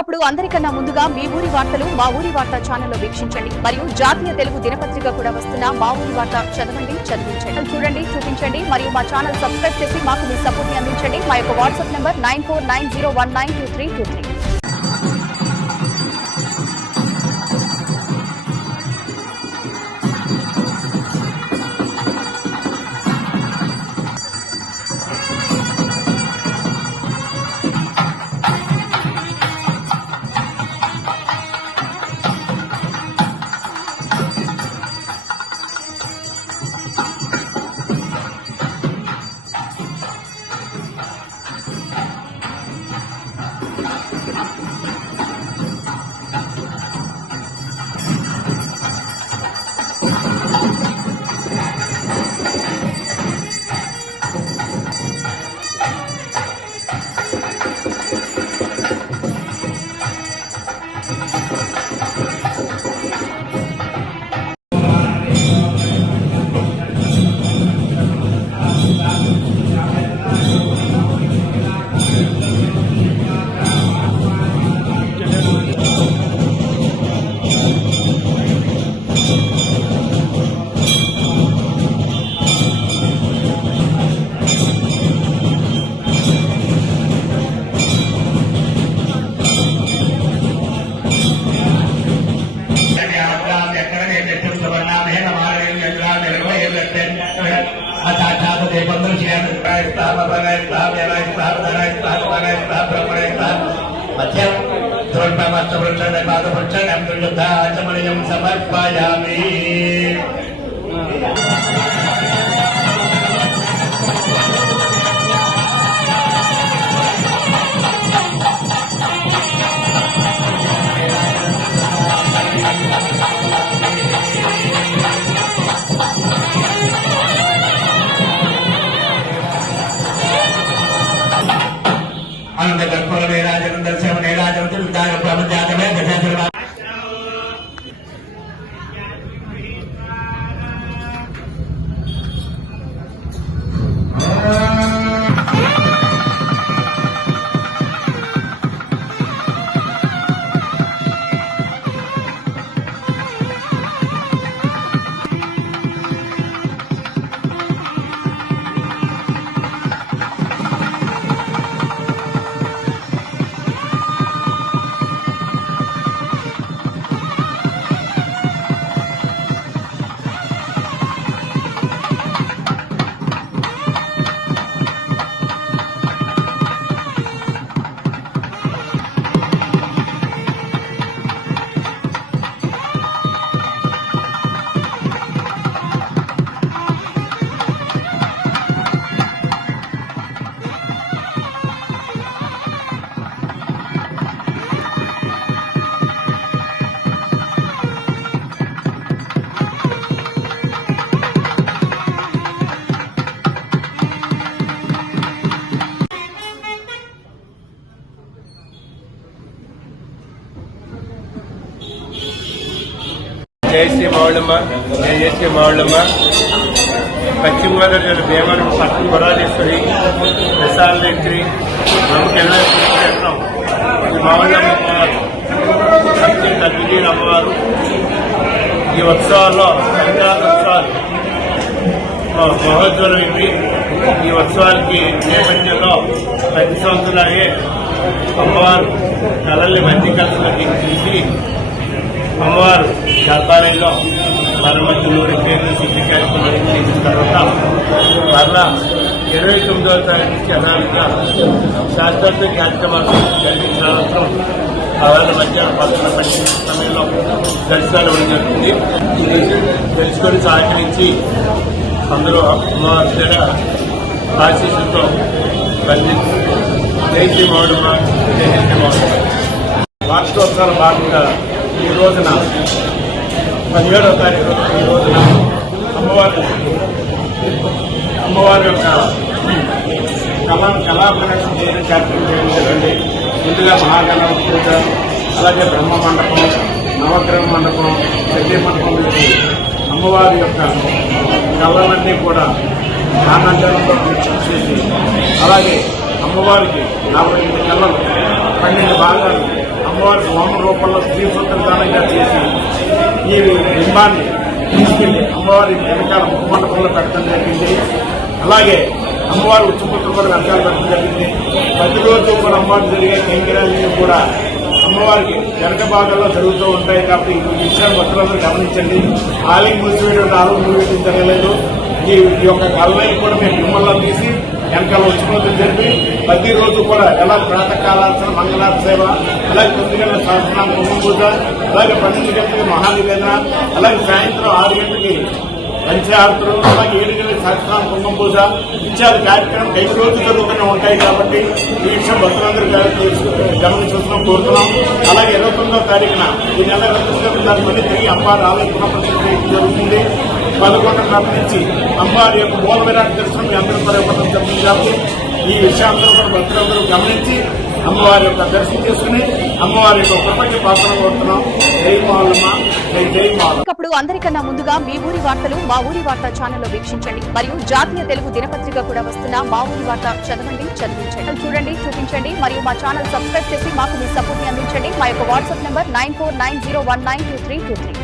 అప్పుడు అందరికన్నా ముందుగా మీ ఊరి వార్తలు మా ఊరి వార్త ఛానల్లో వీక్షించండి మరియు జాతీయ తెలుగు దినపత్రిక కూడా వస్తున్న మా ఊరి వార్త చదవండి, చదివించండి, చూడండి, చూపించండి మరియు మా ఛానల్ సబ్స్క్రైబ్ చేసి మాకు మీ సపోర్ట్ ని అందించండి. మా యొక్క వాట్సాప్ నంబర్ 9490192323. समर्पयामि। आनंद कर्पूर नीराजन दर्शन नीराजन तिलदाय प्रमजातमे दशरथ జై శ్రీ మౌళమ్మ, జై శ్రీ మౌళమ్మ. పశ్చిమ గోదావరి జిల్లా భీమవరం పట్టణ పురాధేశ్వరి విశాలనేత్రి ప్రముఖంగా క్షేత్రం ఈ మౌళమ్మ అత్యంత అద్వితీయ అమ్మవారు. ఈ ఉత్సవాల్లో సంక్రాంతి ఉత్సవాలు మహోత్సవం ఇవి. ఈ ఉత్సవాలకి నేపథ్యంలో ప్రతి సంవత్సరాలే అమ్మవారు కళల్ని మంచి కళలోకి తీసి అమ్మవారు గర్భాలయంలో మరమ్మతులు రిపేర్లు శుద్ధి కార్యక్రమాలు చేసిన తర్వాత మరలా 29వ తారీఖు నుంచి యథావిధిగా శాశ్వత కార్యక్రమాలు జరిపించిన అనంతరం ఆవేళ మధ్యాహ్నం 12 సమయంలో దర్శనాలు ఇవ్వడం జరుగుతుంది. ఇది తెలుసుకొని సహకరించి అందరూ అమ్మవారి దగ్గర ఆశీస్సులతో బంధించి జై శ్రీ మౌడమ్మ, జై శ్రీ మౌడమ్మ. వార్షికోత్సవాల భాగంగా ఈ రోజున 17వ తారీఖు ఈ రోజున అమ్మవారి యొక్క కళా ప్రదర్శన చేయడం కార్యక్రమం చేయడం జరిగింది. ముందుగా మహాగణపతి పూజ, అలాగే బ్రహ్మ మండపం, నవగ్రహ మండపం, శక్తి మండపం నుంచి అమ్మవారి యొక్క కళలన్నీ కూడా నానాజనంలో చేసి, అలాగే అమ్మవారికి 45 కళలు 12 భాగాలు అమ్మవారికి హోమ రూపంలో శ్రీసూత్రదానంగా చేసి ఈ బింబాన్ని తీసుకెళ్లి అమ్మవారి వెనకాల ముఖ మండపంలో పెట్టడం జరిగింది. అలాగే అమ్మవారి ఉచ్చపుత్ర కూడా వెనకాల పెట్టడం జరిగింది. ప్రతిరోజు కూడా అమ్మవారికి జరిగే కైంకర్యాలన్నీ కూడా అమ్మవారికి వెనక భాగాల్లో జరుగుతూ ఉంటాయి. కాబట్టి ఈ విషయాన్ని భక్తులందరూ గమనించండి. ఆలయం మూసివేయడం ఆలయం మూసివేయడం జరగలేదు. ఈ యొక్క కళ్ళని కూడా మేము మిమ్మల్ని తీసి వెనకాల ఉచ్చపుత్రం జరిపి ప్రతిరోజు కూడా ఎలా ప్రాతకాలార్చన మంగళార్చన సేవ, అలాగే 9 గంటల సహస్రనామ కుంకుమ పూజ, అలాగే 12 గంటలకి మహానివేదన, అలాగే సాయంత్రం 6 గంటలకి పంచాయతులు, అలాగే 7 గంటలకి సహస్రనామ కుంకుమ పూజ ఇత్యాది కార్యక్రమం 5 రోజులు జరుగుతూనే ఉంటాయి. కాబట్టి ఈ విషయం భక్తులందరూ గమనించాల్సిన కోరుతున్నాం. అలాగే 29వ తారీఖున ఈ నెల 29వ తారీఖు మళ్ళీ తిరిగి అమ్మవారి ఆలయ పునఃప్రతిష్ఠ జరుగుతుంది. 11:30 నుంచి అమ్మవారి యొక్క మూల విరాట్ దర్శనం మీ అందరూ పర్యటన జరుగుతుంది. కాబట్టి ఈ విషయాన్ని కూడా భక్తులందరూ గమనించి అమ్మవారి యొక్క దర్శనం చేసుకుని అమ్మవారి యొక్క కృపకి పాత్రలు కోరుతున్నాం. జై మాలమ్మ, జై జై మాలమ్మ. అప్పుడు అందరికన్నా ముందుగా మీ ఊరి వార్తలు మా ఊరి వార్త ఛానల్లో వీక్షించండి మరియు జాతీయ తెలుగు దినపత్రిక కూడా వస్తున్న మా ఊరి వార్త చదవండి, చదివించండి. చూడండి, చూపించండి మరియు మా ఛానల్ సబ్స్క్రైబ్ చేసి మాకు మీ సపోర్ట్ ని అందించండి. మా యొక్క వాట్సాప్ నంబర్ 9490192323.